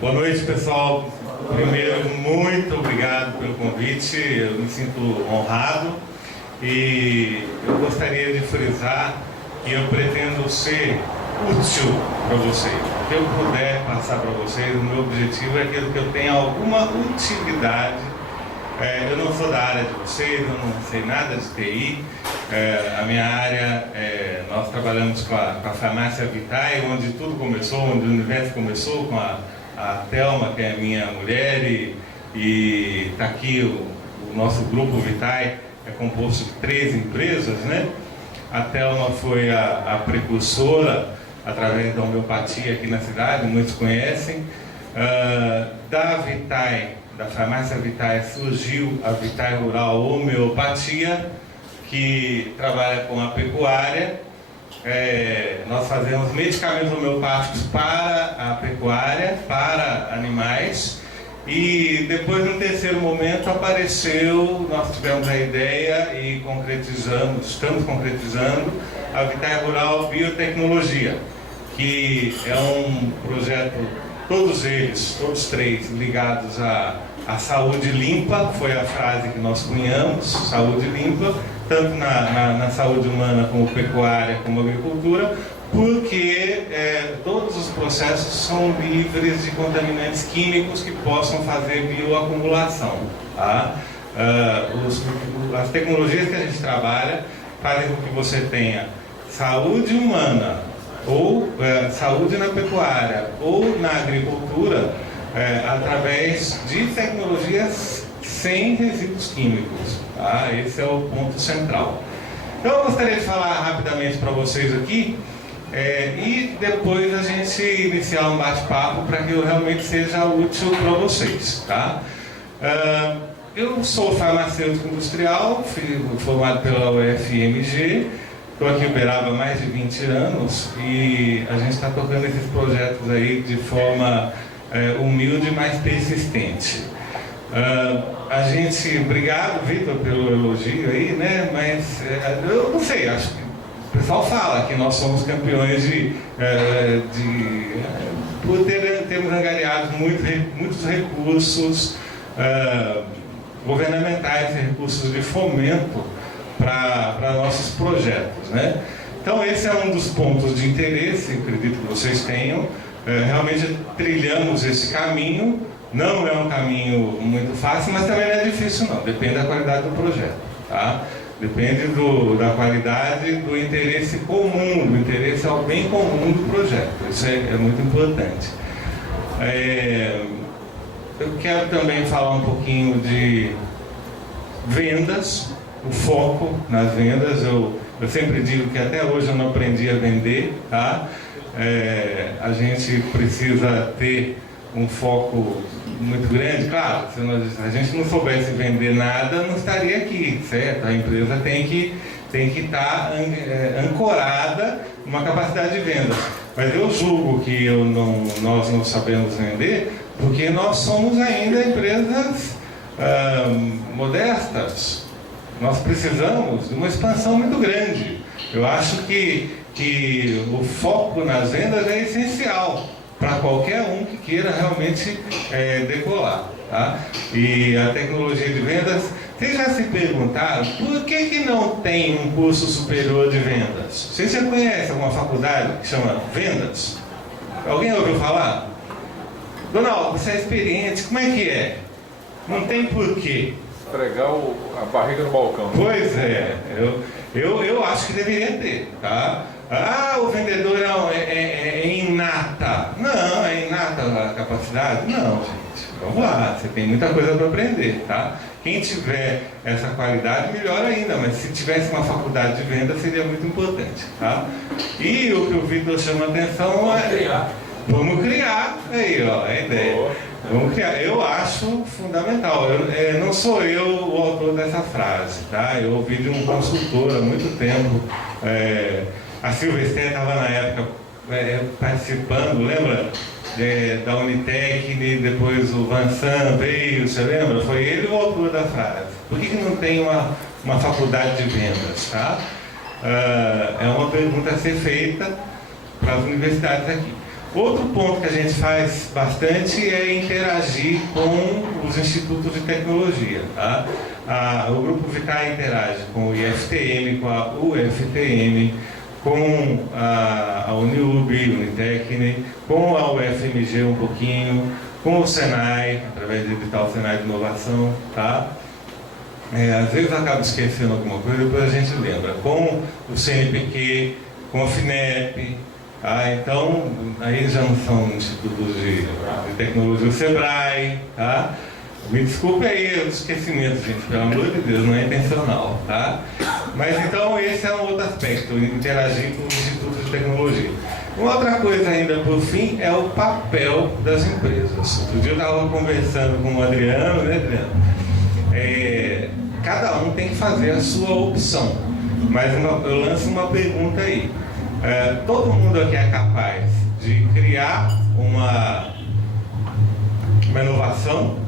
Boa noite, pessoal. Primeiro, muito obrigado pelo convite. Eu me sinto honrado e eu gostaria de frisar que eu pretendo ser útil para vocês. O que eu puder passar para vocês, o meu objetivo é que eu tenha alguma utilidade. Eu não sou da área de vocês, eu não sei nada de TI. A minha área, nós trabalhamos com a farmácia Vitae, onde tudo começou, onde o universo começou, com a Thelma, que é minha mulher, e está aqui o nosso grupo Vitae, é composto de 3 empresas, né? A Thelma foi a precursora, através da homeopatia aqui na cidade, muitos conhecem. Da Vitae, da farmácia Vitae, surgiu a Vitae Rural Homeopatia, que trabalha com a pecuária. Nós fazemos medicamentos homeopáticos para a pecuária, para animais. E depois, no terceiro momento, nós tivemos a ideia e estamos concretizando a Vitae Rural Biotecnologia, que é um projeto, todos 3 ligados à saúde limpa, foi a frase que nós cunhamos, saúde limpa, tanto na saúde humana como pecuária, como agricultura, porque todos os processos são livres de contaminantes químicos que possam fazer bioacumulação. Tá? As tecnologias que a gente trabalha fazem com que você tenha saúde humana, ou saúde na pecuária, ou na agricultura, através de tecnologias sem resíduos químicos. Tá? Esse é o ponto central. Então eu gostaria de falar rapidamente para vocês aqui, e depois a gente iniciar um bate-papo para que eu realmente seja útil para vocês. Tá? Eu sou farmacêutico industrial, formado pela UFMG, estou aqui em Uberaba há mais de 20 anos e a gente está tocando esses projetos aí de forma humilde, mas persistente. Obrigado, Vitor, pelo elogio aí, né? Mas eu não sei, acho que o pessoal fala que nós somos campeões por termos angariado muitos recursos governamentais, recursos de fomento para nossos projetos, né? Então esse é um dos pontos de interesse, acredito que vocês tenham. Realmente trilhamos esse caminho. Não é um caminho muito fácil, mas também não é difícil não, depende da qualidade do projeto, tá? Depende da qualidade, do interesse comum, do interesse ao bem comum do projeto. Isso é muito importante. Eu quero também falar um pouquinho de vendas, o foco nas vendas. Eu sempre digo que até hoje eu não aprendi a vender, tá? A gente precisa ter um foco muito grande. Claro, se a gente não soubesse vender nada, não estaria aqui, certo? A empresa tem que estar ancorada numa capacidade de venda. Mas eu julgo que nós não sabemos vender porque nós somos ainda empresas modestas. Nós precisamos de uma expansão muito grande. Eu acho que o foco nas vendas é essencial para qualquer um que queira realmente decolar. Tá? E a tecnologia de vendas, vocês já se perguntaram por que não tem um curso superior de vendas? Vocês já conhecem alguma faculdade que chama Vendas? Alguém ouviu falar? Donaldo, você é experiente, como é que é? Não tem porquê. Esfregar a barriga no balcão. Pois é, eu acho que deveria ter, tá? O vendedor é inata. Não, é inata a capacidade? Não, gente. Vamos lá, você tem muita coisa para aprender, tá? Quem tiver essa qualidade, melhor ainda, mas se tivesse uma faculdade de venda, seria muito importante, tá? E o que o Vitor chama a atenção vamos criar, aí ó, a ideia. Vamos criar. Eu acho fundamental. Não sou eu o autor dessa frase, tá? Eu ouvi de um consultor há muito tempo. A Silvestre estava na época participando, lembra? Da Unitec, e depois o Vansan veio, você lembra? Foi ele o autor da frase. Por que não tem uma faculdade de vendas, tá? É uma pergunta a ser feita para as universidades aqui. Outro ponto que a gente faz bastante é interagir com os institutos de tecnologia. Tá? O Grupo Vitar interage com o IFTM, com a UFTM, com a Uniub, Unitec, com a UFMG um pouquinho, com o Senai, através do edital Senai de Inovação, tá? Às vezes eu acabo esquecendo alguma coisa, depois a gente lembra. Com o CNPq, com a FINEP, tá? Então, aí já não são institutos de tecnologia, o SEBRAE, tá? Me desculpe aí os esquecimentos, gente, pelo amor de Deus, não é intencional, tá? Mas então esse é um outro aspecto, interagir com os institutos de tecnologia. Uma outra coisa ainda por fim é o papel das empresas. Outro dia eu estava conversando com o Adriano, né, Adriano? Cada um tem que fazer a sua opção, mas eu lanço uma pergunta aí. Todo mundo aqui é capaz de criar uma inovação,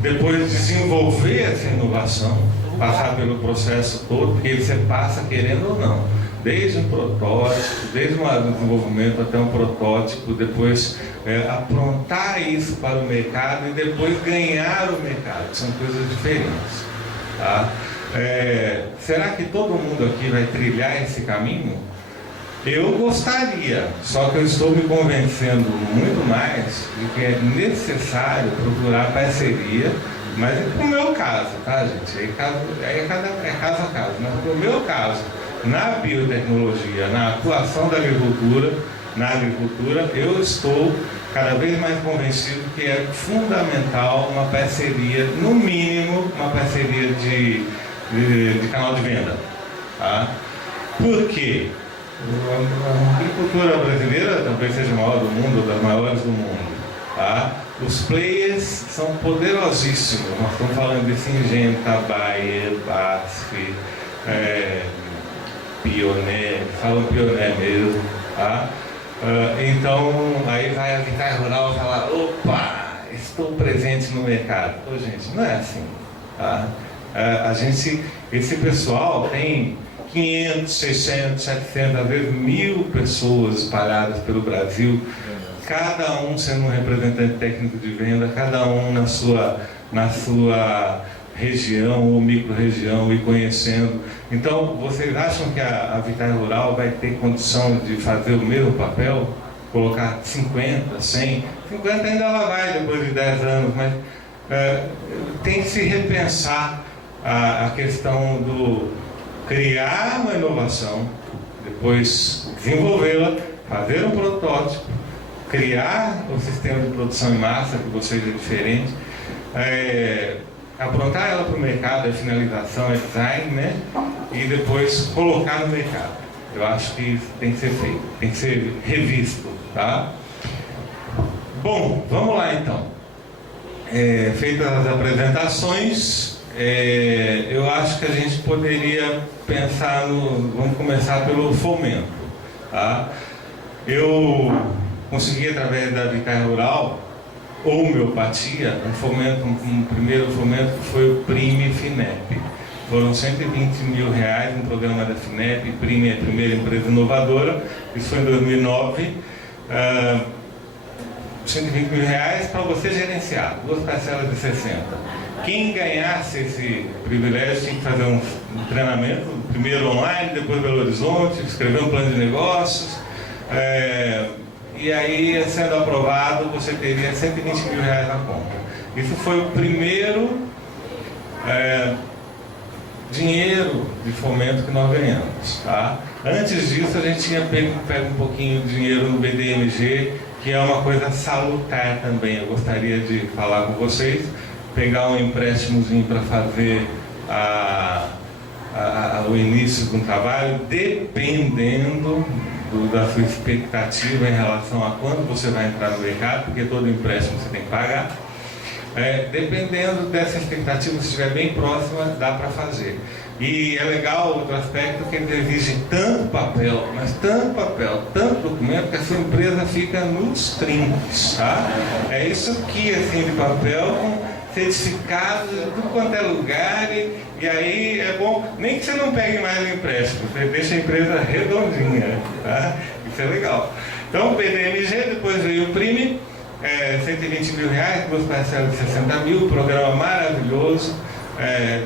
depois desenvolver essa inovação, passar pelo processo todo, porque você passa querendo ou não, desde um protótipo, desde um desenvolvimento até um protótipo, depois aprontar isso para o mercado e depois ganhar o mercado, são coisas diferentes, tá? Será que todo mundo aqui vai trilhar esse caminho? Eu gostaria, só que eu estou me convencendo muito mais de que é necessário procurar parceria, mas no meu caso, tá, gente? É caso a caso, mas no meu caso, na biotecnologia, na atuação da agricultura, eu estou cada vez mais convencido que é fundamental uma parceria, no mínimo, uma parceria de canal de venda, tá? Por quê? A agricultura brasileira talvez seja a maior do mundo, das maiores do mundo, tá? Os players são poderosíssimos. Nós estamos falando de Syngenta, Bayer, BASF, Pioneer, falam Pioneer mesmo, tá? Então, aí vai a Vitar Rural falar: opa, estou presente no mercado. Pô, gente, não é assim, tá? Esse pessoal tem 500, 600, 700, às vezes 1000 pessoas espalhadas pelo Brasil, cada um sendo um representante técnico de venda, cada um na sua região ou micro-região e conhecendo. Então, vocês acham que a Vitar Rural vai ter condição de fazer o mesmo papel? Colocar 50, 100? 50 ainda ela vai depois de 10 anos, mas tem que se repensar a questão do criar uma inovação, depois desenvolvê-la, fazer um protótipo, criar o sistema de produção em massa, que vocês é diferente, aprontar ela para o mercado, a finalização, a design, né? E depois colocar no mercado. Eu acho que isso tem que ser feito, tem que ser revisto, tá? Bom, vamos lá então. Feitas as apresentações, eu acho que a gente poderia pensar vamos começar pelo fomento, tá? Eu consegui, através da Vitar Rural, homeopatia, um primeiro fomento que foi o PRIME FINEP. Foram R$120 mil no programa da FINEP. PRIME é a primeira empresa inovadora, isso foi em 2009. R$120 mil para você gerenciar, 2 parcelas de 60. Quem ganhasse esse privilégio tinha que fazer um treinamento, primeiro online, depois Belo Horizonte, escrever um plano de negócios, e aí, sendo aprovado, você teria R$120 mil na conta. Isso foi o primeiro dinheiro de fomento que nós ganhamos, tá? Antes disso, a gente tinha pego um pouquinho de dinheiro no BDMG, que é uma coisa salutar também. Eu gostaria de falar com vocês, pegar um empréstimozinho para fazer o início de um trabalho, dependendo da sua expectativa em relação a quando você vai entrar no mercado, porque todo empréstimo você tem que pagar. Dependendo dessa expectativa, se estiver bem próxima, dá para fazer. E é legal outro aspecto, que ele exige tanto papel, mas tanto papel, tanto documento, que a sua empresa fica nos trinques, tá? É isso aqui, assim, de papel, com certificados de tudo quanto é lugar, e aí é bom, nem que você não pegue mais o empréstimo, você deixa a empresa redondinha, tá? Isso é legal. Então, o PDMG, depois veio o PRIME, 120 mil reais, duas parcelas de 60 mil, programa maravilhoso,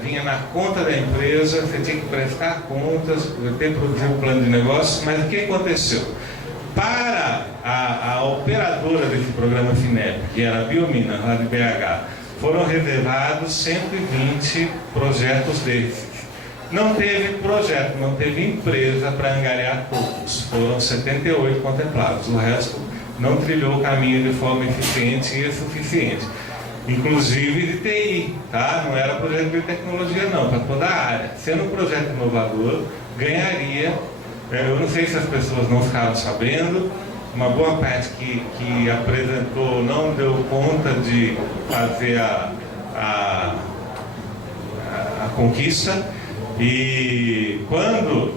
vinha na conta da empresa, você tinha que prestar contas, ter que produzir um plano de negócios, mas o que aconteceu? Para a operadora desse programa FINEP, que era a Biomina, lá de BH, foram reservados 120 projetos desses. Não teve projeto, não teve empresa para angariar todos. Foram 78 contemplados. O resto não trilhou o caminho de forma eficiente e suficiente. Inclusive de TI, tá? Não era projeto de biotecnologia não, para toda a área. Sendo um projeto inovador, ganharia, eu não sei se as pessoas não ficaram sabendo, uma boa parte que apresentou não deu conta de fazer a conquista. E quando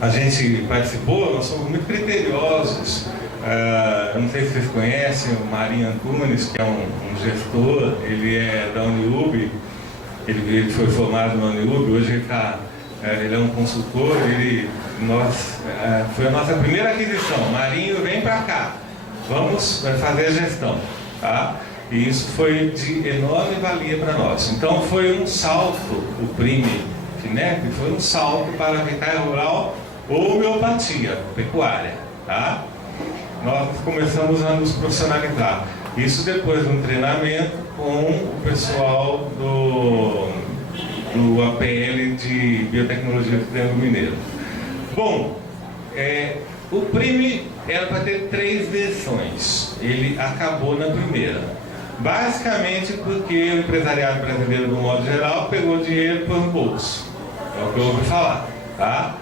a gente participou, nós somos muito criteriosos. Eu não sei se vocês conhecem o Marinho Antunes, que é um gestor, ele é da Uniub, ele foi formado na Uniub, hoje ele é um consultor, foi a nossa primeira aquisição. Marinho, vem para cá, vamos fazer a gestão, tá? E isso foi de enorme valia para nós. Então foi um salto, o PRIME FINEP foi um salto para a pecuária rural ou homeopatia, pecuária, tá? Nós começamos a nos profissionalizar. Isso depois de um treinamento com o pessoal do APL de Biotecnologia do Triângulo Mineiro. Bom, o PRIME era para ter 3 versões. Ele acabou na primeira. Basicamente porque o empresariado brasileiro, de um modo geral, pegou dinheiro por bolso. É o que eu ouvi falar, tá?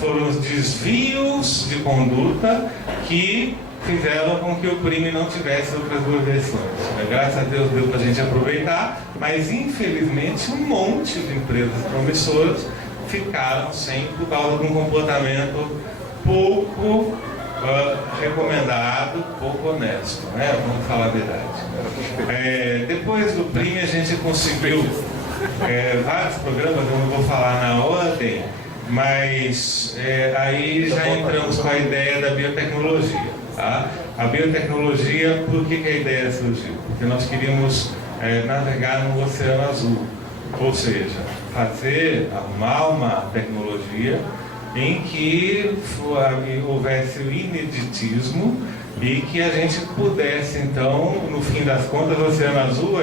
Foram os desvios de conduta que fizeram com que o PRIME não tivesse outras 2 versões. Graças a Deus deu para a gente aproveitar, mas infelizmente um monte de empresas promissoras ficaram sem por causa de um comportamento pouco recomendado, pouco honesto, né? Vamos falar a verdade. Depois do PRIME a gente conseguiu vários programas, eu não vou falar na ordem, mas aí já entramos com a ideia da biotecnologia, tá? A biotecnologia, por que a ideia surgiu? Porque nós queríamos navegar no Oceano Azul, ou seja, arrumar uma tecnologia em que houvesse o ineditismo e que a gente pudesse, então, no fim das contas, o Oceano Azul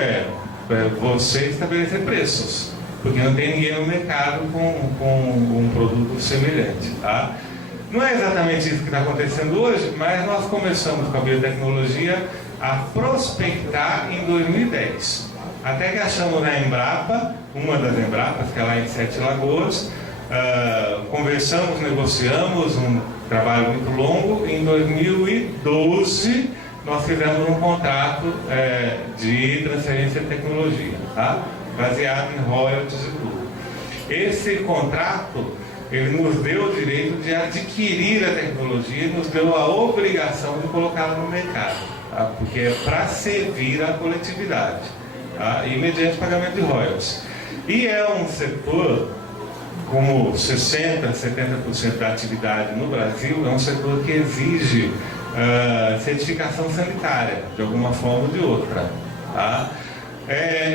você estabelecer preços, porque não tem ninguém no mercado com um produto semelhante, tá? Não é exatamente isso que está acontecendo hoje, mas nós começamos com a biotecnologia a prospectar em 2010. Até que achamos na Embrapa, uma das Embrapas, que é lá em Sete Lagoas, conversamos, negociamos, um trabalho muito longo. Em 2012, nós fizemos um contrato de transferência de tecnologia, tá? Baseado em royalties e tudo. Esse contrato, ele nos deu o direito de adquirir a tecnologia e nos deu a obrigação de colocá-la no mercado, tá? Porque é para servir a coletividade, tá? E mediante pagamento de royalties. E é um setor, como 60%, 70% da atividade no Brasil, é um setor que exige certificação sanitária, de alguma forma ou de outra, tá?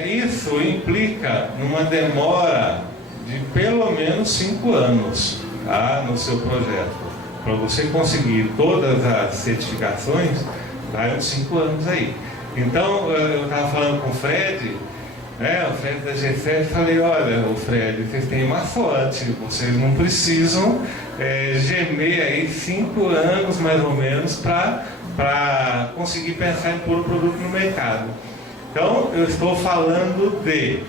Isso implica numa demora de pelo menos 5 anos, tá, no seu projeto. Para você conseguir todas as certificações, vai uns 5 anos aí. Então, eu estava falando com o Fred, o Fred da G7, falei, olha, o Fred, vocês têm uma sorte, vocês não precisam gemer aí 5 anos mais ou menos para conseguir pensar em pôr o produto no mercado. Então, eu estou falando de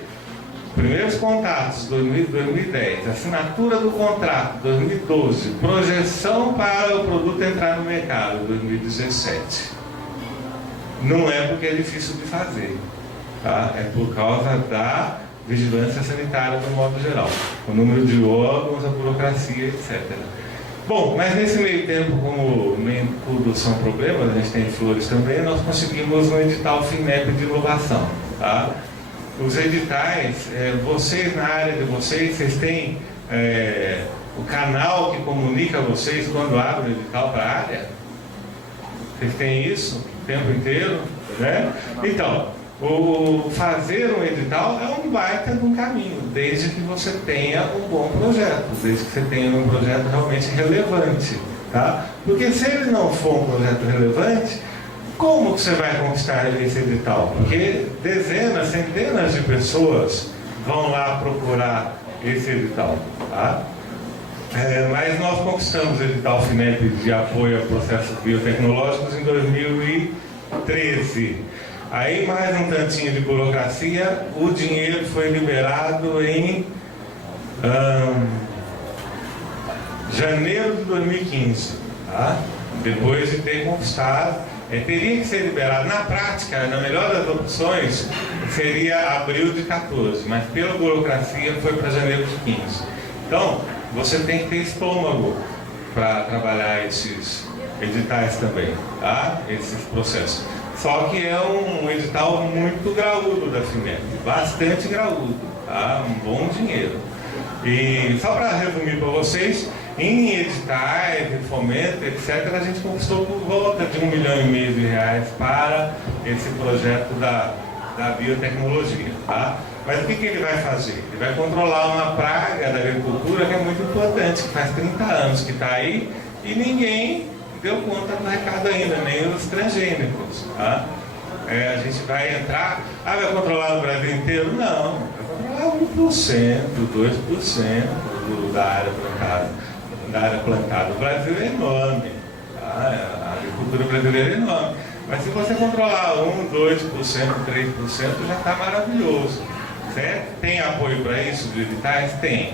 primeiros contatos, 2010, assinatura do contrato, 2012, projeção para o produto entrar no mercado, 2017. Não é porque é difícil de fazer, tá? É por causa da vigilância sanitária no modo geral, o número de órgãos, a burocracia, etc. Bom, mas nesse meio tempo, como nem tudo são problemas, a gente tem flores também, nós conseguimos um edital FINEP de inovação, tá? Os editais, vocês na área de vocês têm o canal que comunica vocês quando abre o edital para a área? Vocês têm isso o tempo inteiro, né? Então, o fazer um edital é um baita de um caminho, desde que você tenha um bom projeto, desde que você tenha um projeto realmente relevante, tá? Porque se ele não for um projeto relevante, como que você vai conquistar esse edital? Porque dezenas, centenas de pessoas vão lá procurar esse edital, tá? Mas nós conquistamos o edital FINEP de apoio a processos biotecnológicos em 2013. Aí, mais um tantinho de burocracia, o dinheiro foi liberado em janeiro de 2015, tá? Depois de ter conquistado, teria que ser liberado. Na prática, na melhor das opções, seria abril de 14, mas pela burocracia foi para janeiro de 15. Então, você tem que ter estômago para trabalhar esses editais também, tá? Esses processos. Só que é um edital muito graúdo da FINEP, bastante graúdo, tá? Um bom dinheiro. E só para resumir para vocês, em editais, em fomento, etc., a gente conquistou por volta de R$1,5 milhão para esse projeto da biotecnologia, tá? Mas o que ele vai fazer? Ele vai controlar uma praga da agricultura que é muito importante, que faz 30 anos que está aí e ninguém deu conta do recado ainda, nem os transgênicos, tá? A gente vai entrar, vai controlar o Brasil inteiro? Não, vai controlar 1%, 2% da área plantada. O Brasil é enorme, tá? A agricultura brasileira é enorme. Mas se você controlar 1%, 2%, 3%, já está maravilhoso, certo? Tem apoio para isso de editais? Tem.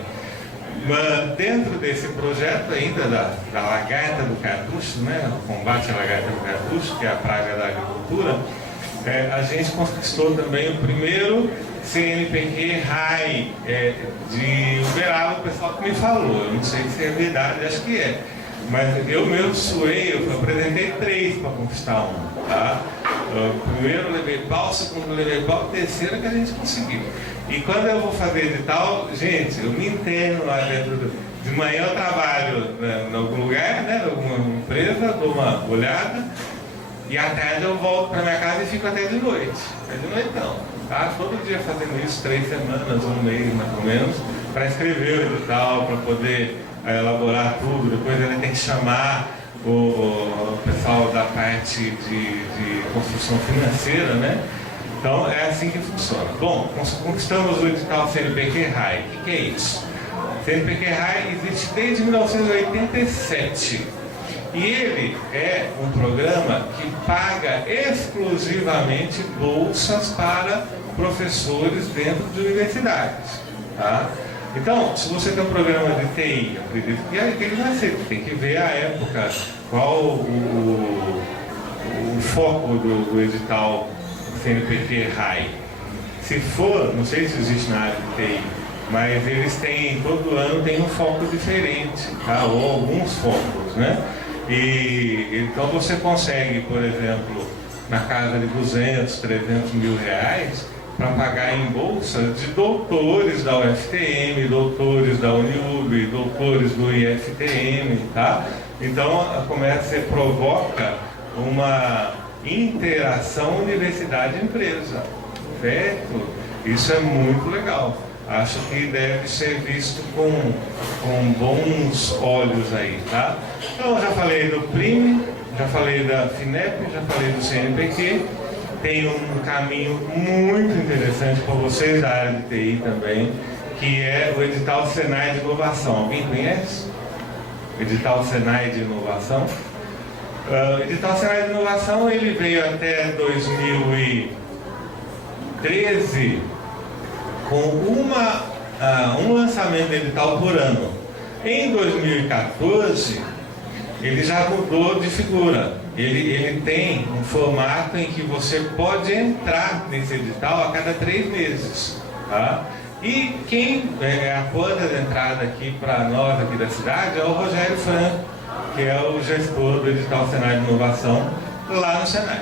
Mas dentro desse projeto ainda da lagarta do cartucho, né, o combate à lagarta do cartucho, que é a praga da agricultura, a gente conquistou também o primeiro CNPq RAI de Uberaba, o pessoal que me falou. Eu não sei se é verdade, acho que é. Mas eu mesmo suei, eu apresentei 3 para conquistar um, tá? O primeiro eu levei pau, o segundo eu levei pau, o terceiro que a gente conseguiu. E quando eu vou fazer edital, gente, eu me interno lá dentro de manhã eu trabalho em algum lugar, né, em alguma empresa, dou uma olhada, e à tarde eu volto para minha casa e fico até de noite. Até de noitão, tá? Todo dia fazendo isso, 3 semanas, um mês mais ou menos, para escrever o edital, para poder elaborar tudo. Depois ele tem que chamar o pessoal da parte de construção financeira, né? Então é assim que funciona. Bom, conquistamos o edital CNPq RAI. O que é isso? O CNPq RAI existe desde 1987 e ele é um programa que paga exclusivamente bolsas para professores dentro de universidades, tá? Então, se você tem um programa de TI, acredito que ele vai ser, tem que ver a época, qual o foco do edital CNPq RAI. Se for, não sei se existe na área de TI, mas eles têm, todo ano tem um foco diferente, tá? Ou alguns focos, né? E então você consegue, por exemplo, na casa de 200, 300 mil reais, para pagar em bolsa de doutores da UFTM, doutores da Uniub, doutores do IFTM, tá? Então, você provoca uma interação universidade-empresa, certo? Isso é muito legal. Acho que deve ser visto com bons olhos aí, tá? Então, eu já falei do PRIME, já falei da FINEP, já falei do CNPq. Tem um caminho muito interessante para vocês da área de TI também, que é o edital Senai de Inovação. Alguém conhece? O edital Senai de Inovação. O edital Senai de Inovação ele veio até 2013 com um lançamento de edital por ano. Em 2014 ele já mudou de figura. Ele tem um formato em que você pode entrar nesse edital a cada 3 meses, tá? E quem é a porta de entrada aqui para nós, aqui da cidade, é o Rogério Franco, que é o gestor do edital Senai de Inovação lá no Senai,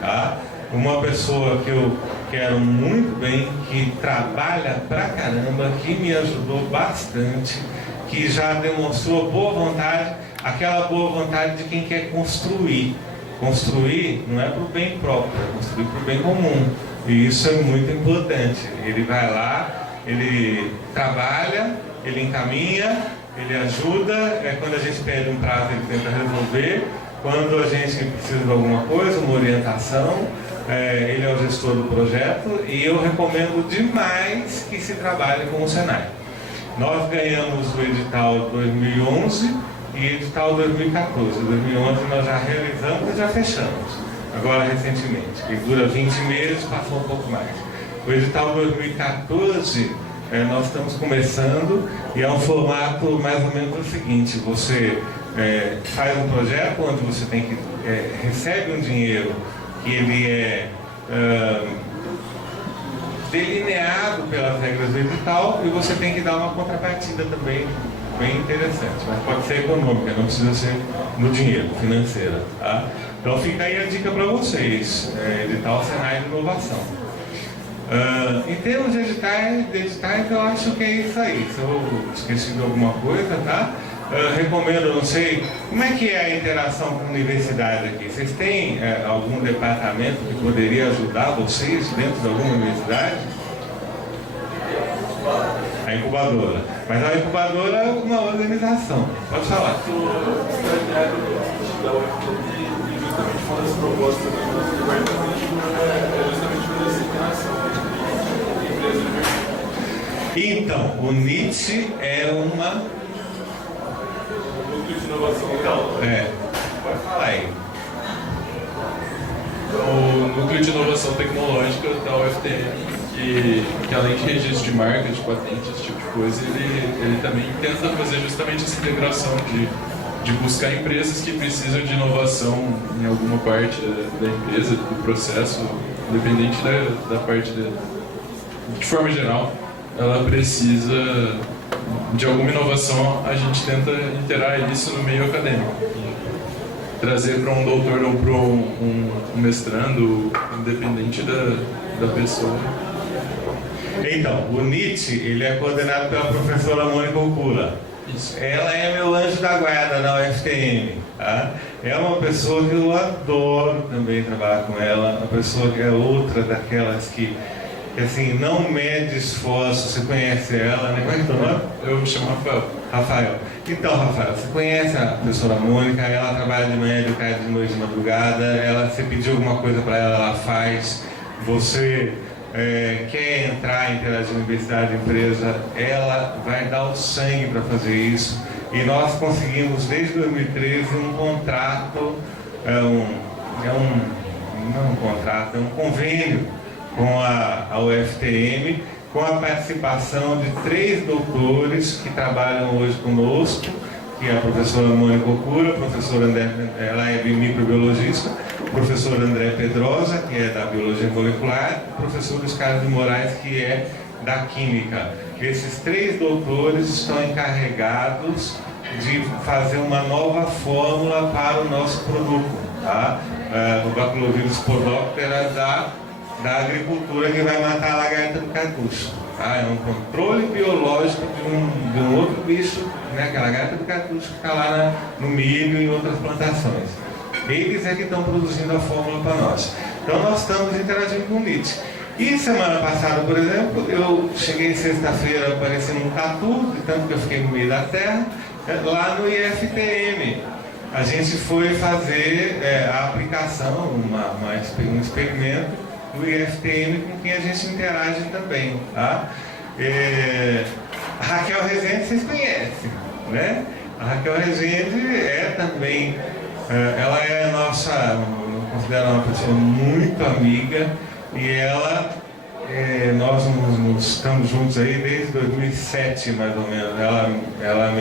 tá? Uma pessoa que eu quero muito bem, que trabalha pra caramba, que me ajudou bastante, que já demonstrou boa vontade, aquela boa vontade de quem quer construir, construir não é para o bem próprio, é construir para o bem comum. E isso é muito importante. Ele vai lá, ele trabalha, ele encaminha, ele ajuda, quando a gente pede um prazo ele tenta resolver, quando a gente precisa de alguma coisa, uma orientação, ele é o gestor do projeto e eu recomendo demais que se trabalhe com o Senai. Nós ganhamos o edital 2011 e edital 2014. 2011 nós já realizamos e já fechamos, agora recentemente, que dura 20 meses, passou um pouco mais. O edital 2014 nós estamos começando e é um formato mais ou menos o seguinte: você faz um projeto onde você tem que recebe um dinheiro que ele é delineado pelas regras do edital e você tem que dar uma contrapartida também bem interessante, mas pode ser econômica, não precisa ser no dinheiro, financeira, tá? Então fica aí a dica para vocês, edital Senai de Inovação. Em termos de editais, eu acho que é isso aí. Se eu esqueci de alguma coisa, tá? Recomendo, não sei, como é que é a interação com a universidade aqui? Vocês têm algum departamento que poderia ajudar vocês dentro de alguma universidade? A incubadora. Mas a incubadora é uma organização. Pode falar. O estagiário da UFTM e justamente uma das propostas do nosso departamento é justamente fazer essa interação entre empresas de mercado. Então, o NIT é uma... Núcleo de inovação local. Pode falar aí. O Núcleo de Inovação Tecnológica da UFTM, que além de registro de marca, de patente, esse tipo de coisa, ele também tenta fazer justamente essa integração de buscar empresas que precisam de inovação em alguma parte da empresa, do processo, independente da parte de forma geral, ela precisa de alguma inovação, a gente tenta interar isso no meio acadêmico. Trazer para um doutor ou para um mestrando, independente da pessoa. Então, o NIT, ele é coordenado pela professora Mônica Okura. Isso. Ela é meu anjo da guarda na UFTM, tá? É uma pessoa que eu adoro também trabalhar com ela, uma pessoa que é outra daquelas que assim, não mede esforço. Você conhece ela, né? Como é que é o nome? Eu me chamo Rafael. Rafael. Então, Rafael, você conhece a professora Mônica, ela trabalha de manhã, de tarde, de noite, de madrugada, você pediu alguma coisa para ela, ela faz. Você quer entrar, interagir na universidade, empresa, ela vai dar o sangue para fazer isso. E nós conseguimos, desde 2013, um contrato, não um contrato, é um convênio com a UFTM, com a participação de 3 doutores que trabalham hoje conosco, que é a professora Mônica Okura, professora André, ela é microbiologista, o professor André Pedrosa, que é da Biologia Molecular, e o professor Luiz Carlos de Moraes, que é da Química. Esses 3 doutores estão encarregados de fazer uma nova fórmula para o nosso produto, tá? O Bacillus podóptera da agricultura, que vai matar a lagarta do cartucho. Tá? É um controle biológico de um outro bicho, né? Que é a lagarta do cartucho, que está lá no milho e em outras plantações. Eles é que estão produzindo a fórmula para nós. Então nós estamos interagindo com o NIT. E semana passada, por exemplo, eu cheguei sexta-feira parecendo um tatu, de tanto que eu fiquei no meio da terra, lá no IFTM. A gente foi fazer a aplicação, um experimento do IFTM com quem a gente interage também, tá? A Raquel Rezende vocês conhecem, né? A Raquel Rezende é também, ela é nossa, eu considero uma pessoa muito amiga, e nós estamos juntos aí desde 2007, mais ou menos. Ela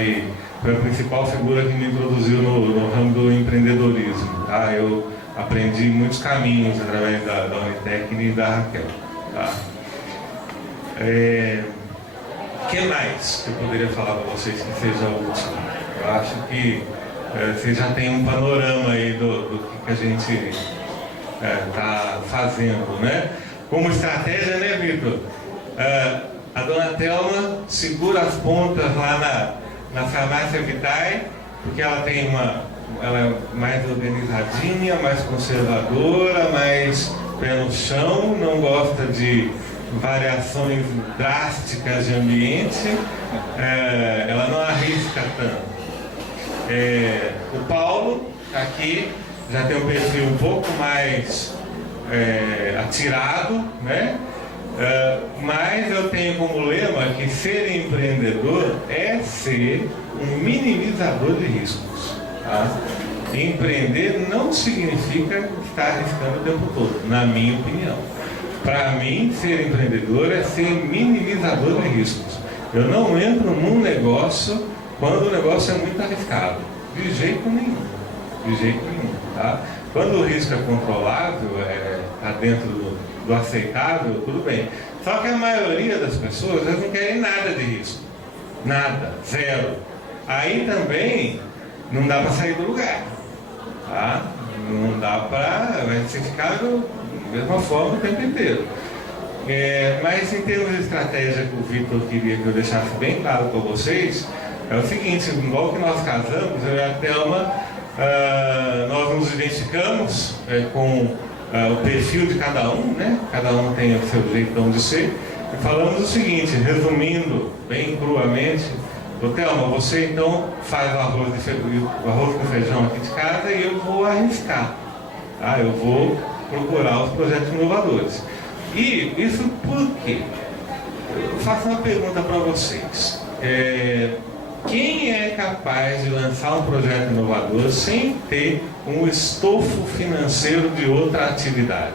foi a principal figura que me introduziu no ramo do empreendedorismo, tá? Eu aprendi muitos caminhos através da Unitec e da Raquel, tá? Que mais que eu poderia falar para vocês que seja útil? Eu acho que vocês já têm um panorama aí do que a gente está fazendo, né? Como estratégia, né, Vitor? A dona Thelma segura as pontas lá na farmácia Vitae, porque ela tem ela é mais organizadinha, mais conservadora, mais pé no chão, não gosta de variações drásticas de ambiente, ela não arrisca tanto. O Paulo, aqui, já tem um perfil um pouco mais atirado, né? Mas eu tenho como lema que ser empreendedor é ser um minimizador de riscos. Tá? Empreender não significa estar arriscando o tempo todo, na minha opinião. Para mim, ser empreendedor é ser minimizador de riscos. Eu não entro num negócio quando o negócio é muito arriscado. De jeito nenhum. De jeito nenhum. Tá? Quando o risco é controlável, está dentro do aceitável, tudo bem. Só que a maioria das pessoas, elas não querem nada de risco. Nada. Zero. Aí também não dá para sair do lugar. Tá? Não dá para... Vai ser ficar da mesma forma o tempo inteiro. Mas em termos de estratégia que o Vitor queria que eu deixasse bem claro para vocês, é o seguinte, igual que nós casamos, eu e a Thelma, nós nos identificamos com o perfil de cada um, né? Cada um tem o seu jeitão de ser, e falamos o seguinte, resumindo bem cruamente: Thelma, você então faz o arroz com feijão aqui de casa e eu vou arriscar, tá? Eu vou procurar os projetos inovadores. E isso por quê? Eu faço uma pergunta para vocês. Quem é capaz de lançar um projeto inovador sem ter um estofo financeiro de outra atividade?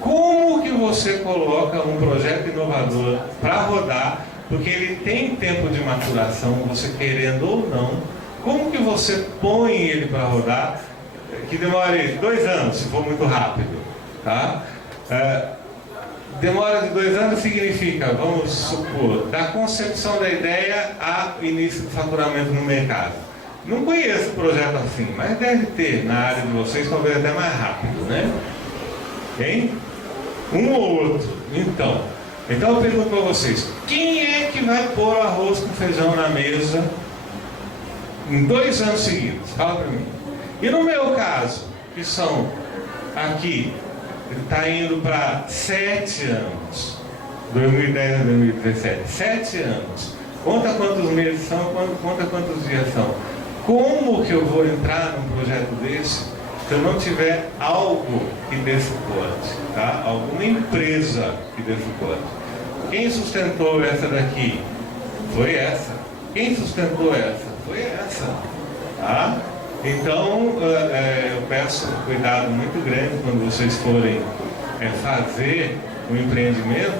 Como que você coloca um projeto inovador para rodar, porque ele tem tempo de maturação, você querendo ou não? Como que você põe ele para rodar, que demore 2 anos, se for muito rápido, tá? Demora de 2 anos significa, vamos supor, da concepção da ideia ao início do faturamento no mercado. Não conheço projeto assim, mas deve ter na área de vocês, talvez até mais rápido, né? Hein? Um ou outro. Então eu pergunto para vocês, quem é que vai pôr arroz com feijão na mesa em 2 anos seguidos? Fala para mim. E no meu caso, que são aqui, está indo para 7 anos, 2010 a 2017, 7 anos. Conta quantos meses são, conta quantos dias são. Como que eu vou entrar num projeto desse se eu não tiver algo que dê suporte, tá? Alguma empresa que dê suporte? Quem sustentou essa daqui? Foi essa. Quem sustentou essa? Foi essa. Tá? Então, eu peço um cuidado muito grande quando vocês forem fazer um empreendimento,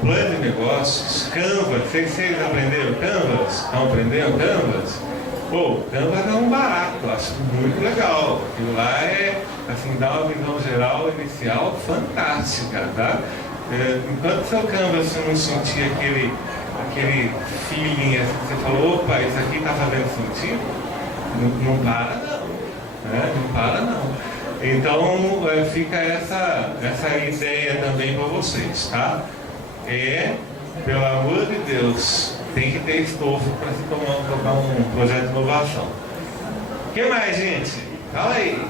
plano de negócios, Canvas. Vocês aprenderam Canvas? Estão aprendendo Canvas? Canvas é um barato, acho muito legal. Aquilo lá assim, dá uma visão geral, inicial, fantástica, tá? Enquanto seu Canvas você não sentir aquele feeling, assim, que você falou, opa, isso aqui está fazendo sentido, não para não, né? Não para não. Então fica essa ideia também para vocês, tá? Pelo amor de Deus, tem que ter estofo para se tocar um projeto de inovação. O que mais, gente? Fala aí.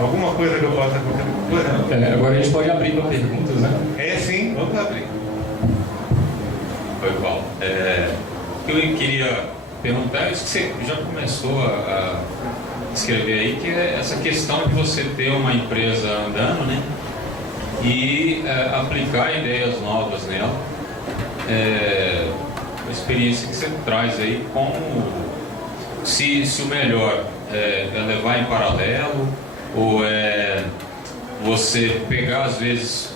Alguma coisa que eu possa contribuir? Agora a gente pode abrir para perguntas, né? Sim, vamos abrir. Oi, Paulo. Eu queria perguntar, isso que você já começou a escrever aí, que é essa questão de você ter uma empresa andando, né? E aplicar ideias novas nela. A experiência que você traz aí, como se o melhor é levar em paralelo, ou você pegar às vezes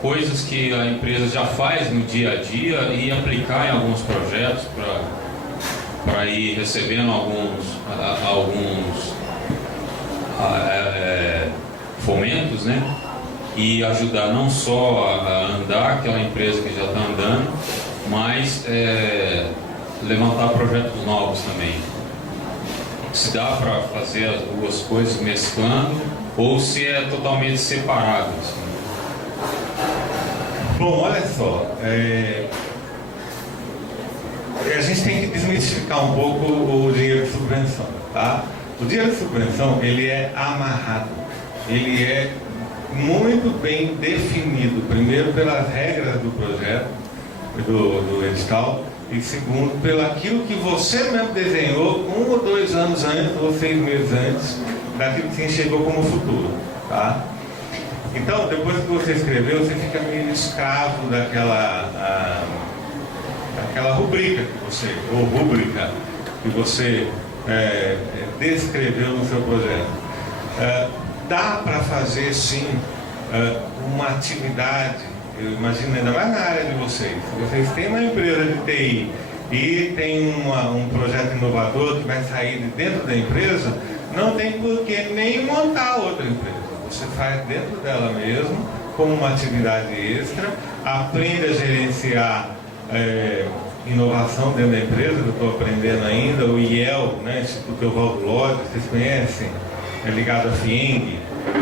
coisas que a empresa já faz no dia a dia e aplicar em alguns projetos para ir recebendo alguns fomentos, né? E ajudar não só a andar aquela empresa que já está andando, mas levantar projetos novos também. Se dá para fazer as duas coisas mesclando ou se é totalmente separado. Assim. Bom, olha só, a gente tem que desmistificar um pouco o dinheiro de subvenção, tá? O dinheiro de subvenção, ele é amarrado, ele é muito bem definido, primeiro pelas regras do projeto, do edital, e segundo, pelo aquilo que você mesmo desenhou 1 ou 2 anos antes, ou 6 meses antes, daquilo que você enxergou como futuro, tá? Então, depois que você escreveu, você fica meio escravo daquela rubrica que você descreveu no seu projeto. Dá para fazer, sim, uma atividade, eu imagino ainda mais na área de vocês. Se vocês têm uma empresa de TI e tem um projeto inovador que vai sair de dentro da empresa, não tem por que nem montar outra empresa. Você faz dentro dela mesmo, como uma atividade extra, aprende a gerenciar inovação dentro da empresa, que eu estou aprendendo ainda, o IEL, né, Instituto Evaldo Lodge, vocês conhecem? É ligado à FIENG,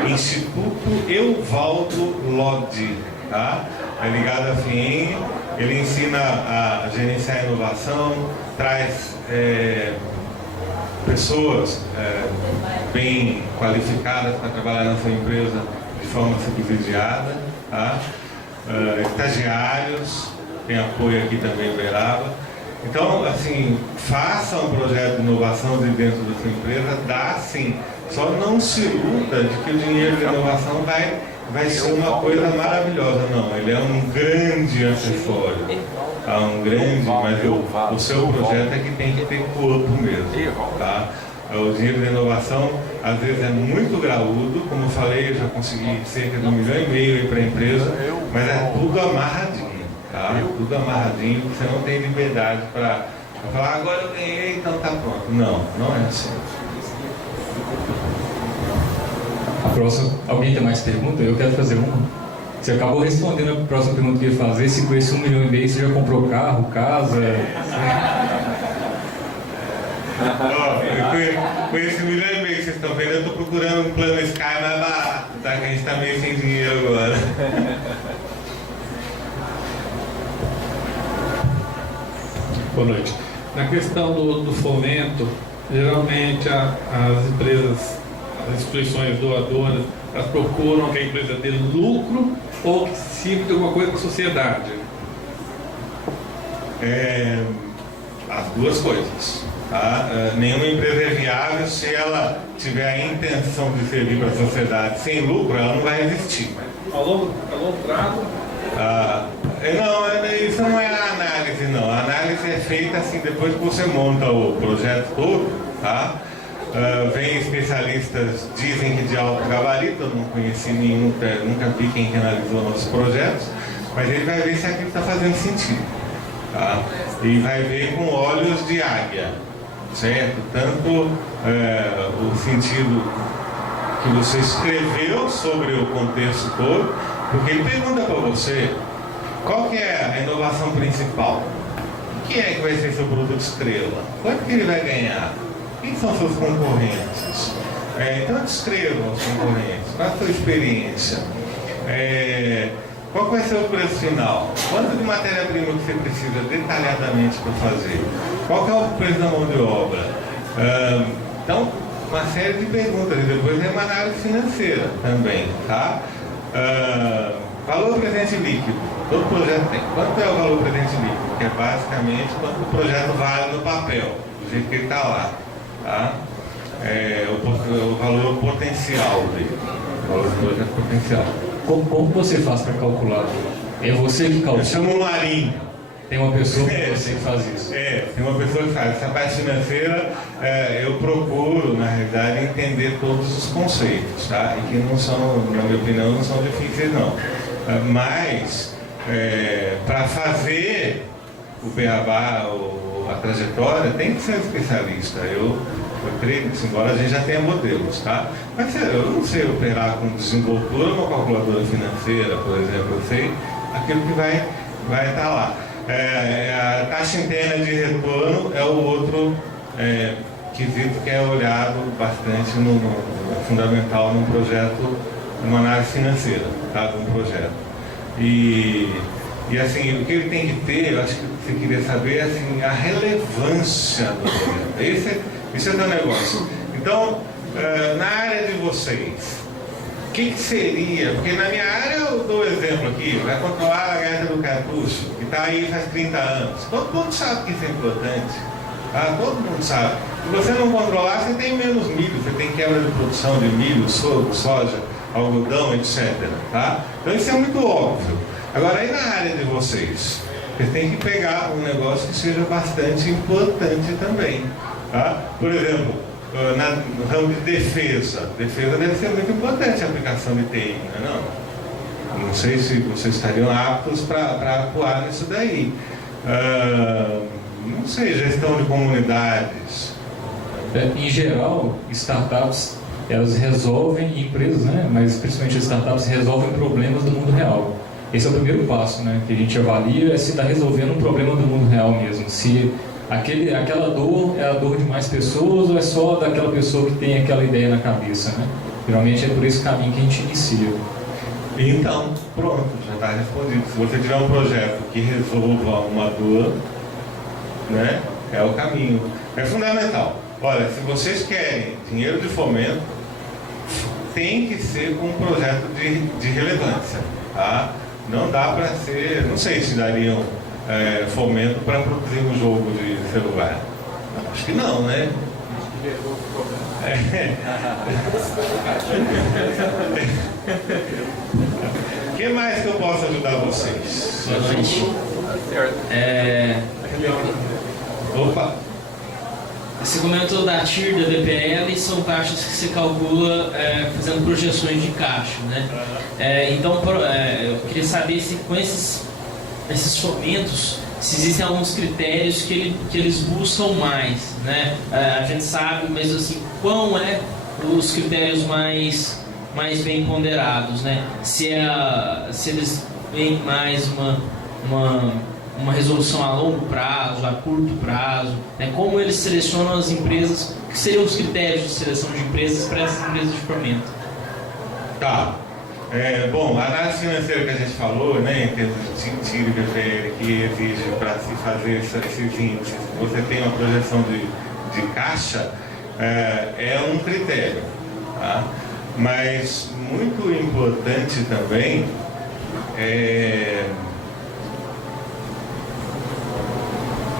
Instituto Evaldo Lodge, tá? É ligado à FIENG, ele ensina a gerenciar a inovação, traz pessoas bem qualificadas para trabalhar na sua empresa de forma subsidiada, tá? Estagiários, tem apoio aqui também em Uberaba. Então, assim, faça um projeto de inovação de dentro da sua empresa, dá sim. Só não se iluda de que o dinheiro de inovação vai ser uma coisa maravilhosa. Não, ele é um grande acessório. Mas o seu projeto é que tem que ter corpo mesmo. Tá? O dinheiro de inovação, às vezes, é muito graúdo. Como eu falei, eu já consegui cerca de 1,5 milhão para a empresa, mas é tudo amarradinho. Tá? Tudo amarradinho, você não tem liberdade para falar, agora eu ganhei, então tá pronto. Não, não é assim. A próxima, alguém tem mais pergunta? Eu quero fazer uma. Você acabou respondendo a próxima pergunta que eu ia fazer. Se com esse 1,5 milhão você já comprou carro, casa? Com esse 1,5 milhão que vocês estão vendo, eu estou procurando um plano Sky mais barato, tá? Que a gente está meio sem dinheiro agora. Boa noite. Na questão do fomento, geralmente as empresas, as instituições doadoras, elas procuram que a empresa dê lucro ou que sirva de alguma coisa para a sociedade? As duas coisas. Tá? Nenhuma empresa é viável se ela tiver a intenção de servir para a sociedade sem lucro, ela não vai existir. A longo prazo? Não, isso não é a análise, não. A análise é feita assim, depois que você monta o projeto todo, tá? Vem especialistas, dizem que de alto gabarito, eu não conheci nenhum, nunca vi quem analisou nossos projetos, mas ele vai ver se aquilo está fazendo sentido, tá? E vai ver com olhos de águia, certo? Tanto o sentido que você escreveu sobre o contexto todo, porque ele pergunta para você qual que é a inovação principal, o que é que vai ser seu produto estrela, quanto que ele vai ganhar, quem são seus concorrentes, então descrevam os concorrentes, qual é a sua experiência, qual vai ser o preço final, quanto de matéria-prima que você precisa detalhadamente para fazer, qual que é o preço da mão de obra. Então, uma série de perguntas, e depois é uma análise financeira também, tá? Valor presente líquido, todo projeto tem. Quanto é o valor presente líquido? Que é basicamente quanto o projeto vale no papel, do jeito que ele está lá, tá? O valor potencial dele, o valor do projeto potencial. Como você faz para calcular? É você que calcula? Eu chamo um larim. Tem uma pessoa que você que faz isso? Tem uma pessoa que faz. Essa parte financeira, eu procuro, na realidade, entender todos os conceitos, tá? E que não são, na minha opinião, não são difíceis, não. Mas, para fazer o beabá, a trajetória, tem que ser especialista. Eu creio que, embora a gente já tenha modelos, tá? Mas eu não sei operar com desenvoltura uma calculadora financeira, por exemplo. Eu sei aquilo que vai estar lá. A taxa interna de retorno é o outro quesito que é olhado bastante, fundamental num projeto, numa análise financeira, tá? De um projeto. E E assim, o que ele tem que ter, eu acho que você queria saber, assim, a relevância do projeto. Esse é o negócio. Então, na área de vocês, o que seria? Porque na minha área eu dou exemplo aqui, vai controlar a gaita do cartucho, que está aí faz 30 anos. Todo mundo sabe que isso é importante. Tá? Todo mundo sabe. Se você não controlar, você tem menos milho, você tem quebra de produção de milho, sorgo, soja, algodão, etc. Tá? Então isso é muito óbvio. Agora, aí na área de vocês têm que pegar um negócio que seja bastante importante também. Tá? Por exemplo, no ramo de defesa. Defesa deve ser muito importante a aplicação de TI, não sei se vocês estariam aptos para atuar nisso daí. Não sei, gestão de comunidades. Em geral, startups, elas resolvem, empresas, né, mas principalmente as startups, resolvem problemas do mundo real. Esse é o primeiro passo, né, que a gente avalia, é se está resolvendo um problema do mundo real mesmo. Se aquela dor é a dor de mais pessoas ou é só daquela pessoa que tem aquela ideia na cabeça, né? Geralmente é por esse caminho que a gente inicia. Então, pronto, já está respondido. Se você tiver um projeto que resolva uma dor, né, é o caminho. É fundamental. Olha, se vocês querem dinheiro de fomento, tem que ser com um projeto de relevância, tá? Não dá para ser, não sei se dariam fomento para produzir um jogo de celular. Acho que não, né? O que mais que eu posso ajudar vocês? Boa noite. Opa! Você comentou da TIR, da BPL, são taxas que você calcula fazendo projeções de caixa, né? Então, eu queria saber se com esses fomentos, se existem alguns critérios que eles buscam mais, né? A gente sabe, mas assim, quão os critérios mais bem ponderados, né? Se eles veem mais uma resolução a longo prazo, a curto prazo, né? Como eles selecionam as empresas, o que seriam os critérios de seleção de empresas para essas empresas de fomento? Tá. Bom, a análise financeira que a gente falou, né, em termos de TIR e BPL, que exige para se fazer esses índices, você tem uma projeção de caixa, é um critério. Tá? Mas muito importante também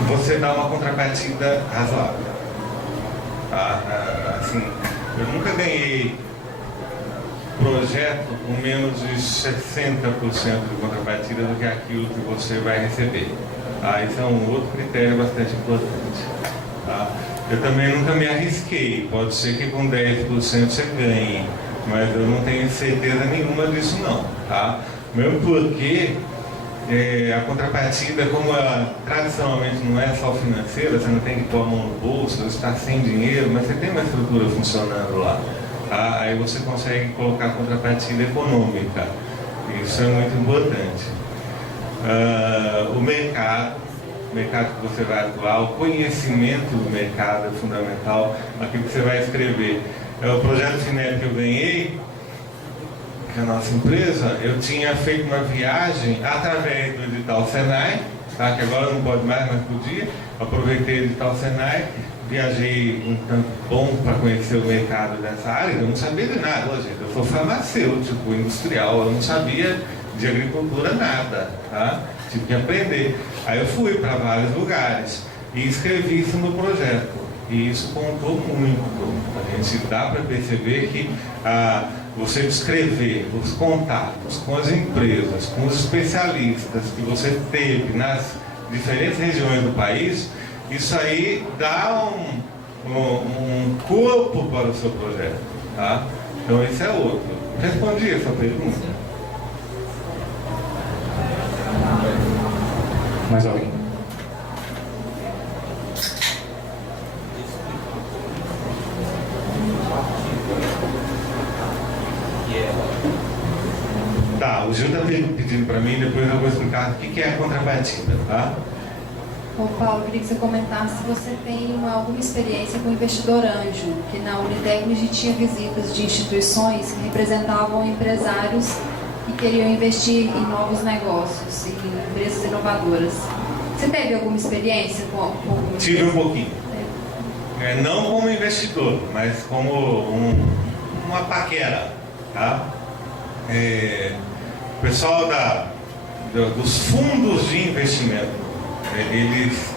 você dar uma contrapartida razoável. Tá? Assim, eu nunca ganhei projeto com menos de 60% de contrapartida do que aquilo que você vai receber. Tá? Isso é um outro critério bastante importante. Tá? Eu também nunca me arrisquei. Pode ser que com 10% você ganhe, mas eu não tenho certeza nenhuma disso não. Tá? Mesmo porque a contrapartida, como ela tradicionalmente não é só financeira, você não tem que pôr a mão no bolso, você está sem dinheiro, mas você tem uma estrutura funcionando lá. Tá? Aí você consegue colocar contrapartida econômica. Isso é muito importante. O mercado que você vai atuar, o conhecimento do mercado é fundamental. Aquilo que você vai escrever. O projeto FINEP que eu ganhei, que é a nossa empresa, eu tinha feito uma viagem através do edital Senai, tá? Que agora não pode mais, mas podia. Aproveitei o edital Senai, viajei um tanto bom para conhecer o mercado dessa área. Eu não sabia de nada, gente. Eu sou farmacêutico, industrial, eu não sabia de agricultura nada, tá? Tive que aprender. Aí eu fui para vários lugares e escrevi isso no projeto. E isso contou muito. A gente dá para perceber que você descrever os contatos com as empresas, com os especialistas que você teve nas diferentes regiões do país, isso aí dá um corpo para o seu projeto, tá? Então esse é outro. Respondi essa pergunta. Mais alguém? Tá, o Gil está pedindo para mim, depois eu vou explicar o que é a contrapartida, tá? Ô Paulo, eu queria que você comentasse se você tem alguma experiência com investidor anjo, que na Unitec a gente tinha visitas de instituições que representavam empresários e queriam investir em novos negócios, em empresas inovadoras. Você teve alguma experiência com Tive um pouquinho. Não como investidor, mas como uma paquera. Tá? O pessoal dos fundos de investimento, eles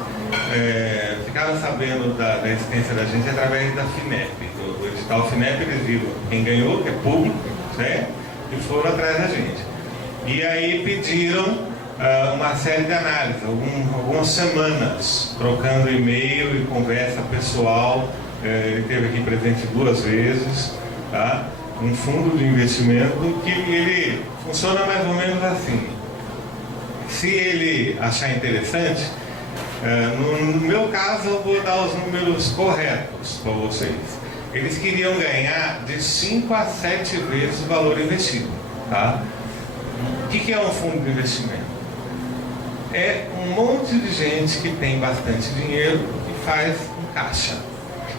ficaram sabendo da existência da gente através da FINEP. Do edital FINEP, eles viram quem ganhou, que é público, certo? E foram atrás da gente. E aí pediram uma série de análises, algumas semanas, trocando e-mail e conversa pessoal. Ele esteve aqui presente 2 vezes, tá? Um fundo de investimento que ele funciona mais ou menos assim. Se ele achar interessante, no meu caso eu vou dar os números corretos para vocês. Eles queriam ganhar de 5 a 7 vezes o valor investido. Tá? O que é um fundo de investimento? É um monte de gente que tem bastante dinheiro e faz um caixa.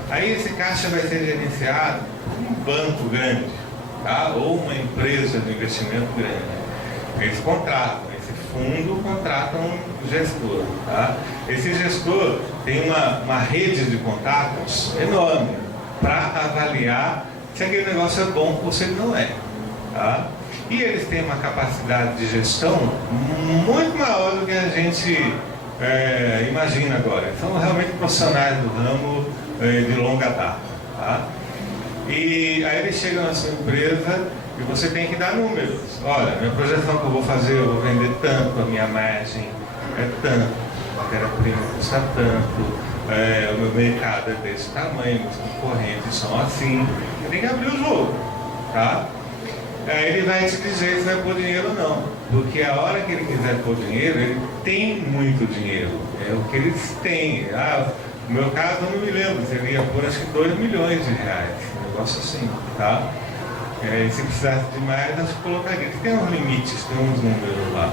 Aí esse caixa vai ser gerenciado por um banco grande, tá? Ou uma empresa de investimento grande. Eles contratam, esse fundo contrata um gestor. Tá? Esse gestor tem uma rede de contatos enorme para avaliar se aquele negócio é bom ou se ele não é. Tá? E eles têm uma capacidade de gestão muito maior do que a gente imagina agora. São realmente profissionais do ramo de longa data. Tá? E aí eles chegam na sua empresa e você tem que dar números. Olha, minha projeção que eu vou fazer, eu vou vender tanto, a minha margem é tanto, a matéria-prima custa tanto, o meu mercado é desse tamanho, meus concorrentes são assim. Você tem que abrir o jogo. Tá? Aí ele vai te dizer se vai pôr dinheiro ou não. Porque a hora que ele quiser pôr dinheiro, ele tem muito dinheiro. É o que eles têm. No meu caso, eu não me lembro, se ele ia pôr acho que 2 milhões de reais. Um negócio assim, tá? Se precisasse de mais, acho que colocaria. Tem uns limites, tem uns números lá.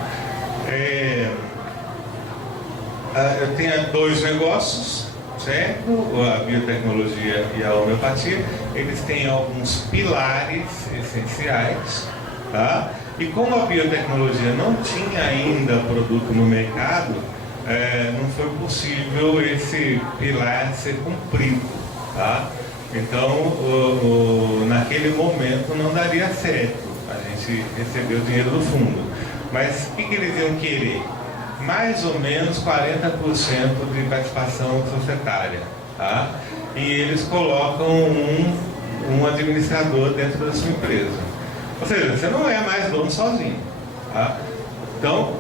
Eu tenho 2 negócios, certo? A biotecnologia e a homeopatia. Eles têm alguns pilares essenciais, tá? E como a biotecnologia não tinha ainda produto no mercado, não foi possível esse pilar ser cumprido, tá? Então, naquele momento não daria certo a gente receber o dinheiro do fundo. Mas o que eles iam querer? Mais ou menos 40% de participação societária, tá? E eles colocam um administrador dentro da sua empresa. Ou seja, você não é mais dono sozinho, tá? Então,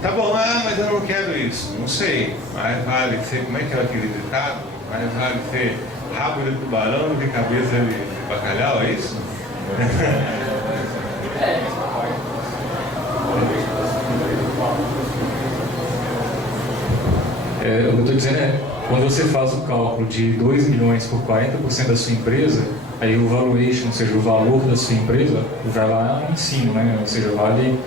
tá bom, mas eu não quero isso. Não sei, mas vale ser, como é que é aquele ditado? Mais vale ser rabo de tubarão do que cabeça de bacalhau, é isso? O que eu estou dizendo quando você faz o cálculo de 2 milhões por 40% da sua empresa, aí o valuation, ou seja, o valor da sua empresa, vai lá em cima, né? Ou seja, vale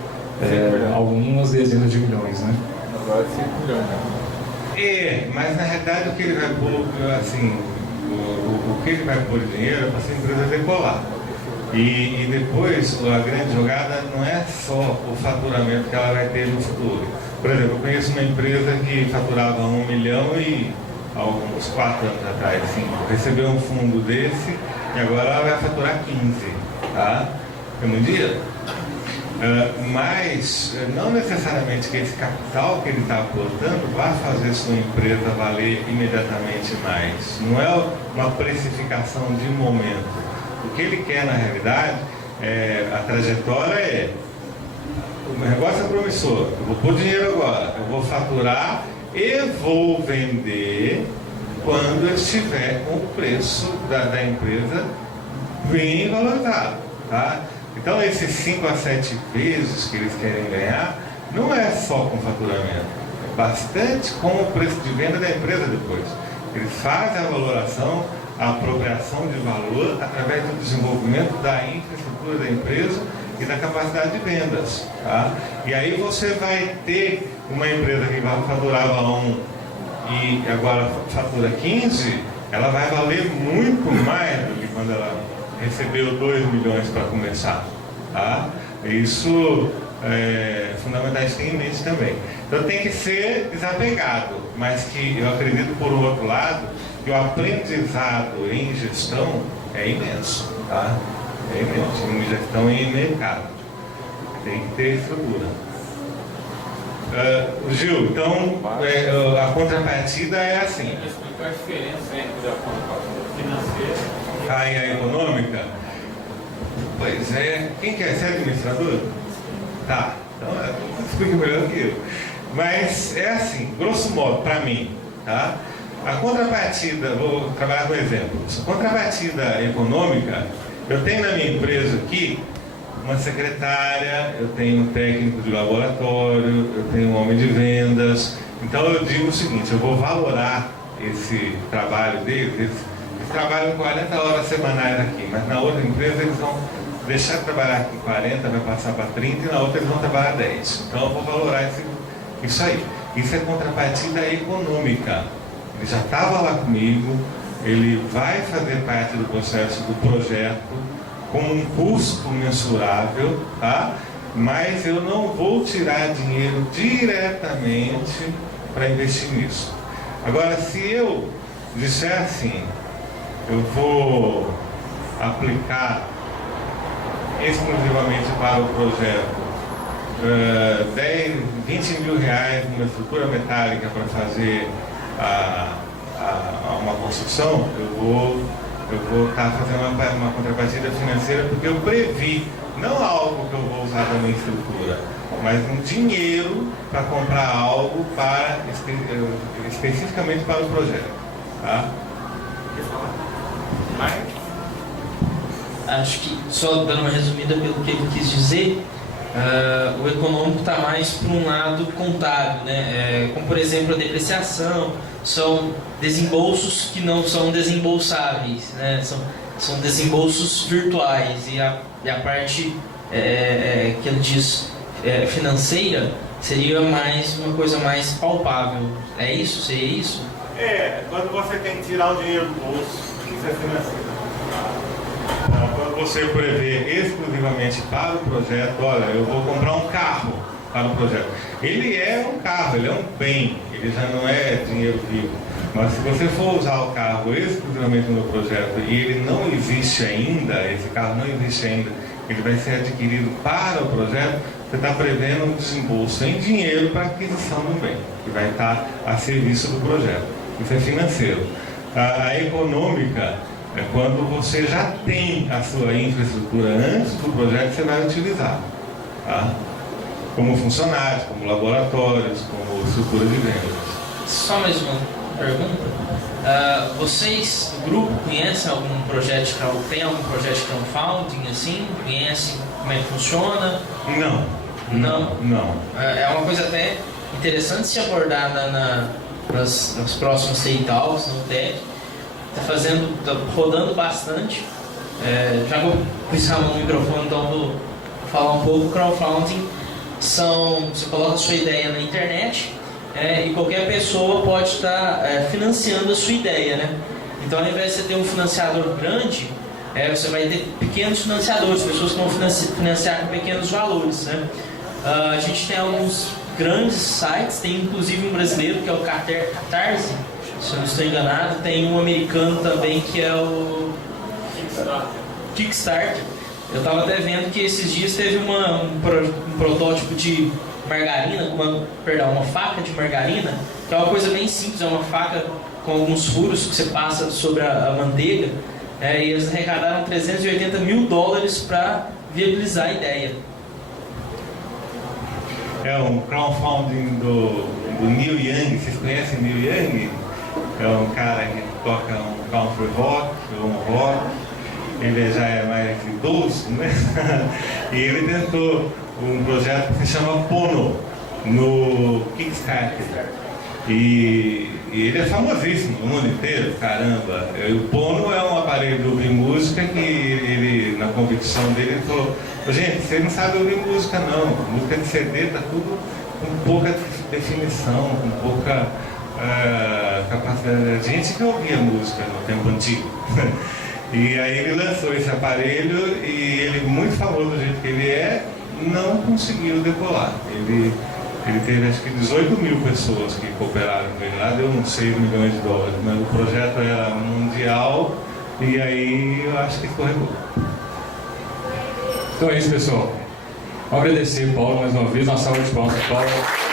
algumas dezenas de milhões, né? Agora 5 milhões, né? Mas na realidade o que ele vai pôr, assim, o que ele vai pôr de dinheiro é para essa empresa decolar. E depois a grande jogada não é só o faturamento que ela vai ter no futuro. Por exemplo, eu conheço uma empresa que faturava 1 milhão e há uns 4 anos atrás, 5, recebeu um fundo desse e agora ela vai faturar 15, tá? É muito dinheiro. Mas não necessariamente que esse capital que ele está aportando vá fazer sua empresa valer imediatamente mais. Não é uma precificação de momento. O que ele quer na realidade, a trajetória o negócio é promissor, eu vou pôr dinheiro agora, eu vou faturar e vou vender quando eu estiver com o preço da empresa bem valorizado, tá? Então esses 5 a 7 vezes que eles querem ganhar, não é só com faturamento, é bastante com o preço de venda da empresa depois. Eles fazem a valoração, a apropriação de valor através do desenvolvimento da infraestrutura da empresa e da capacidade de vendas, tá? E aí você vai ter uma empresa que faturava 1 e agora fatura 15, ela vai valer muito mais do que quando ela recebeu 2 milhões para começar, Tá? Isso é fundamental a gente ter em mente também. Então tem que ser desapegado, mas que eu acredito, por outro lado, que o aprendizado em gestão é imenso. Tá? É imenso, em gestão e em mercado. Tem que ter estrutura. Gil, então a contrapartida é assim. Explicar a diferença entre a contrapartida financeira E a econômica? Pois é. Quem quer ser administrador? Tá. Então explica melhor que eu. Mas é assim, grosso modo, para mim, tá? A contrapartida, vou trabalhar com exemplos. A contrapartida econômica, eu tenho na minha empresa aqui uma secretária, eu tenho um técnico de laboratório, eu tenho um homem de vendas. Então eu digo o seguinte, eu vou valorar esse trabalho deles. Eles trabalham 40 horas semanais aqui, mas na outra empresa eles vão deixar de trabalhar aqui 40, vai passar para 30 e na outra eles vão trabalhar 10. Então eu vou valorar isso aí. Isso é contrapartida econômica. Ele já estava lá comigo, ele vai fazer parte do processo do projeto com um custo mensurável, tá? Mas eu não vou tirar dinheiro diretamente para investir nisso. Agora, se eu disser assim, eu vou aplicar exclusivamente para o projeto 20 mil reais numa estrutura metálica para fazer uma construção, eu vou estar fazendo uma contrapartida financeira porque eu previ, não algo que eu vou usar da minha estrutura, mas um dinheiro para comprar algo especificamente para o projeto. Tá? Acho que, só dando uma resumida pelo que ele quis dizer, o econômico está mais para um lado contábil, né? Como, por exemplo, a depreciação, são desembolsos que não são desembolsáveis, né? São desembolsos virtuais, e a parte que ele diz financeira seria mais uma coisa mais palpável. É isso? Seria isso? Quando você tem que tirar o dinheiro do bolso, isso é financeiro. Quando você prevê exclusivamente para o projeto, olha, eu vou comprar um carro para o projeto. Ele é um carro, ele é um bem, ele já não é dinheiro vivo. Mas se você for usar o carro exclusivamente no projeto e ele não existe ainda, esse carro não existe ainda, ele vai ser adquirido para o projeto, você está prevendo um desembolso em dinheiro para aquisição do bem, que vai estar a serviço do projeto. Isso é financeiro. A econômica é quando você já tem a sua infraestrutura antes do projeto que você vai utilizar. Tá? Como funcionários, como laboratórios, como estrutura de vendas. Só mais uma pergunta. Vocês, o grupo, conhecem algum projeto de crowdfunding? Tem algum projeto de crowdfunding assim? Conhecem como é que funciona? Não. É uma coisa até interessante se abordar nas próximas TI Talks, no TED. Tá rodando bastante. Já vou puxar no microfone, então vou falar um pouco. Crowdfunding você coloca a sua ideia na internet e qualquer pessoa pode estar financiando a sua ideia, né? Então, ao invés de você ter um financiador grande, você vai ter pequenos financiadores, pessoas que vão financiar com pequenos valores, né? A gente tem alguns grandes sites, tem inclusive um brasileiro que é o Catarse, se eu não estou enganado, tem um americano também que é o Kickstarter. Eu estava até vendo que esses dias teve um protótipo de margarina, uma faca de margarina, que é uma coisa bem simples, é uma faca com alguns furos que você passa sobre a manteiga, e eles arrecadaram $380 mil para viabilizar a ideia. É um crowdfunding do Neil Young. Vocês conhecem Neil Young? É um cara que toca um country rock, um rock. Ele já é mais idoso, né? E ele tentou um projeto que se chama Pono no Kickstarter. E ele é famosíssimo no mundo inteiro, caramba. O Pono é um aparelho de ouvir música que ele, na convicção dele, ele falou: gente, vocês não sabem ouvir música não. Música de CD tá tudo com pouca definição, com pouca capacidade. A gente que ouvia música no tempo antigo. E aí ele lançou esse aparelho e ele, muito famoso do jeito que ele é, não conseguiu decolar. Ele teve acho que 18 mil pessoas que cooperaram com ele lá, deu uns 6 milhões de dólares, mas o projeto era mundial e aí eu acho que escorregou. Então é isso, pessoal. Vou agradecer, Paulo, mais uma vez. Uma salva de palmas para Paulo.